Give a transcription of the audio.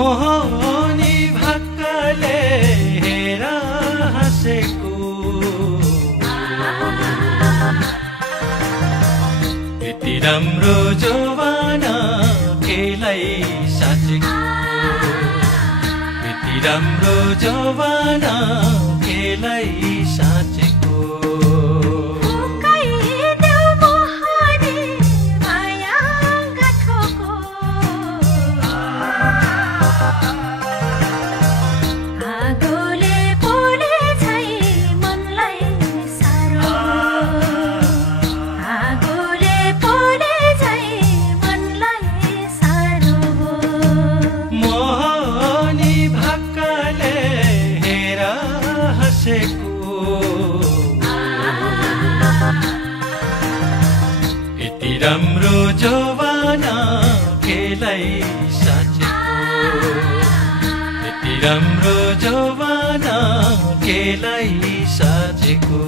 मोहनी भक्कले हेर हाँसेको यति राम्रो जवाना केलाई साँचेको यति राम्रो जवाना केलाई साँचेको यति राम्रो जवाना केलाई साँचेको यति राम्रो जवाना केलाई साँचेको